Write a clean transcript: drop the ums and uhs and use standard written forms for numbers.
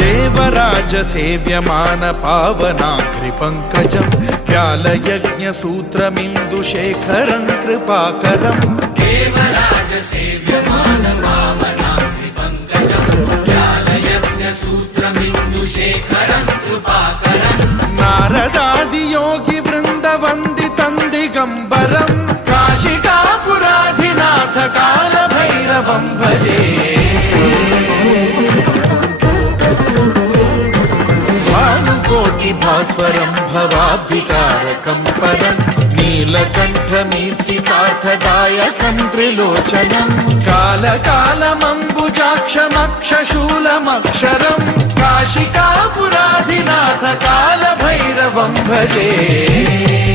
देवराज सेव्यमान पावनाग्रिपङ्कजं व्यालयज्ञसूत्रमिन्दुशेखरं कृपाकरं देवराज सेव्यमान पावनाग्रिपङ्कजं व्यालयज्ञसूत्रमिन्दुशेखरं कृपाकरं नारदादियोगि वृन्दवन्दितं दिगम्बरं काशिकापुराधिनाथ कालभैरवं भजे भास्वरं भवाब्धिकारकं परं नीलकण्ठमीप्सितार्थदायकं त्रिलोचनं कालकालमम्बुजाक्षमक्षशूलमक्षरं काशिकापुराधिनाथ कालभैरवं भजे।